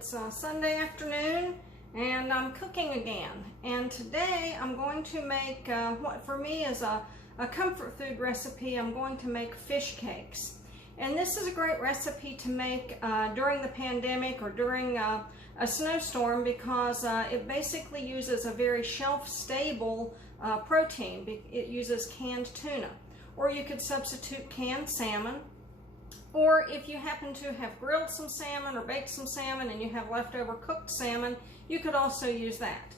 It's Sunday afternoon and I'm cooking again. And today I'm going to make what for me is a comfort food recipe. I'm going to make fish cakes. And this is a great recipe to make during the pandemic or during a snowstorm because it basically uses a very shelf-stable protein. It uses canned tuna. Or you could substitute canned salmon. Or if you happen to have grilled some salmon or baked some salmon and you have leftover cooked salmon, you could also use that.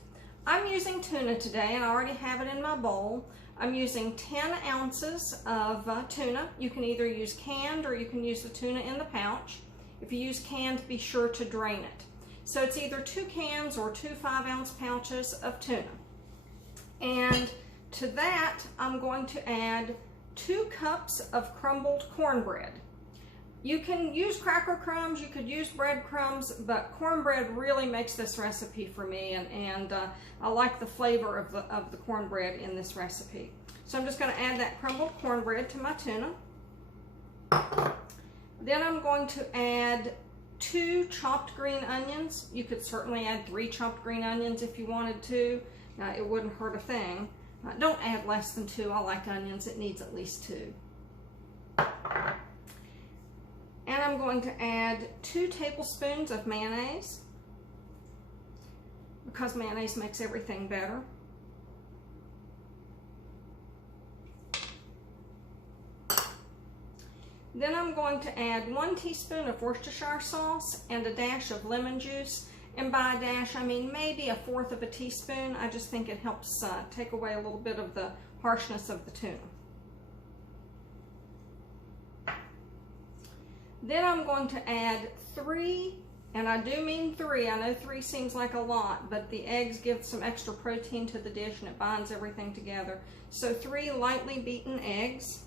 I'm using tuna today and I already have it in my bowl. I'm using 10 ounces of tuna. You can either use canned or you can use the tuna in the pouch. If you use canned, be sure to drain it. So it's either 2 cans or 2 5-ounce pouches of tuna. And to that, I'm going to add 2 cups of crumbled cornbread. You can use cracker crumbs, you could use breadcrumbs, but cornbread really makes this recipe for me, and I like the flavor of the cornbread in this recipe. So I'm just going to add that crumbled cornbread to my tuna. Then I'm going to add 2 chopped green onions. You could certainly add 3 chopped green onions if you wanted to. It wouldn't hurt a thing. Don't add less than 2. I like onions. It needs at least 2. And I'm going to add 2 tablespoons of mayonnaise because mayonnaise makes everything better. Then I'm going to add 1 teaspoon of Worcestershire sauce and a dash of lemon juice. And by a dash, I mean maybe 1/4 of a teaspoon. I just think it helps take away a little bit of the harshness of the tuna. Then I'm going to add 3, and I do mean 3. I know 3 seems like a lot, but the eggs give some extra protein to the dish and it binds everything together. So 3 lightly beaten eggs.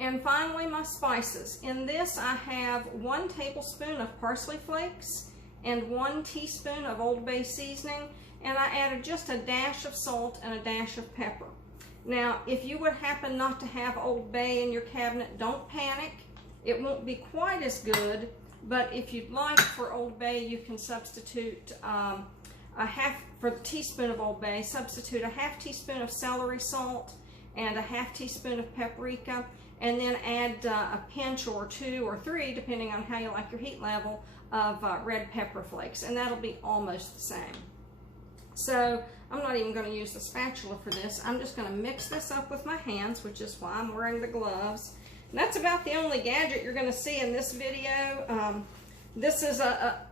And finally, my spices. In this, I have 1 tablespoon of parsley flakes and 1 teaspoon of Old Bay seasoning, and I added just a dash of salt and a dash of pepper. Now, if you would happen not to have Old Bay in your cabinet, don't panic. It won't be quite as good, but if you'd like for Old Bay, you can substitute for the teaspoon of Old Bay, substitute a 1/2 teaspoon of celery salt and a 1/2 teaspoon of paprika, and then add a pinch or 2 or 3, depending on how you like your heat level, of red pepper flakes, and that'll be almost the same. So I'm not even going to use the spatula for this. I'm just going to mix this up with my hands, which is why I'm wearing the gloves. And that's about the only gadget you're going to see in this video. This is a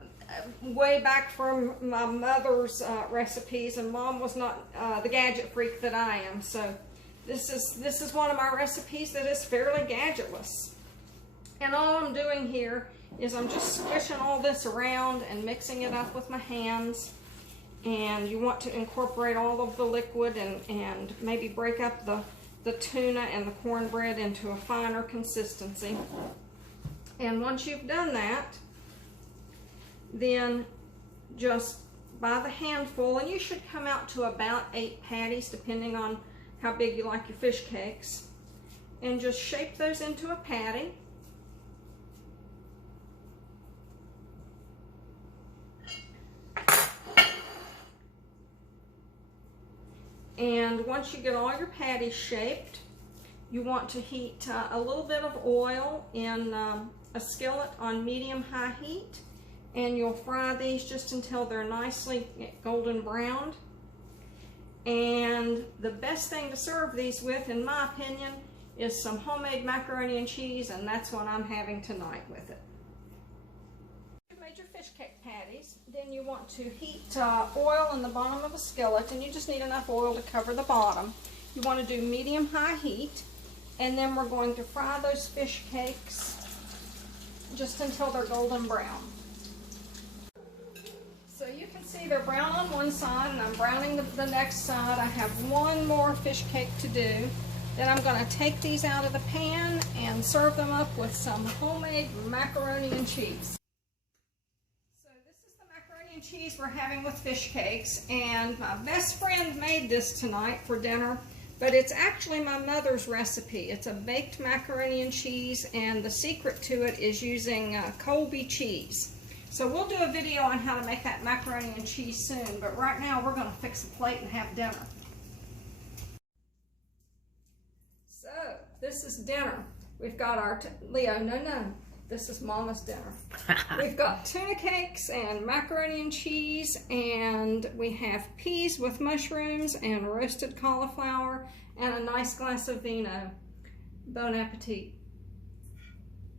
way back from my mother's recipes, and Mom was not the gadget freak that I am. So this is one of my recipes that is fairly gadgetless. And all I'm doing here is I'm just squishing all this around and mixing it up with my hands. And you want to incorporate all of the liquid and maybe break up the tuna and the cornbread into a finer consistency. And once you've done that, then just by the handful, and you should come out to about 8 patties depending on how big you like your fish cakes, and just shape those into a patty. And once you get all your patties shaped, you want to heat a little bit of oil in a skillet on medium-high heat, and you'll fry these just until they're nicely golden browned. And the best thing to serve these with, in my opinion, is some homemade macaroni and cheese, and that's what I'm having tonight with it. You've made your fish cake patties. Then you want to heat oil in the bottom of a skillet, and you just need enough oil to cover the bottom. You want to do medium-high heat, and then we're going to fry those fish cakes just until they're golden brown. So you can see they're brown on one side, and I'm browning the next side. I have 1 more fish cake to do. Then I'm going to take these out of the pan and serve them up with some homemade macaroni and cheese. Cheese we're having with fish cakes, and my best friend made this tonight for dinner, but it's actually my mother's recipe. It's a baked macaroni and cheese, and the secret to it is using Colby cheese. So we'll do a video on how to make that macaroni and cheese soon, but right now we're going to fix a plate and have dinner. So this is dinner. We've got our, Leo, no, this is Mama's dinner. We've got tuna cakes and macaroni and cheese, and we have peas with mushrooms and roasted cauliflower and a nice glass of vino. Bon appetit.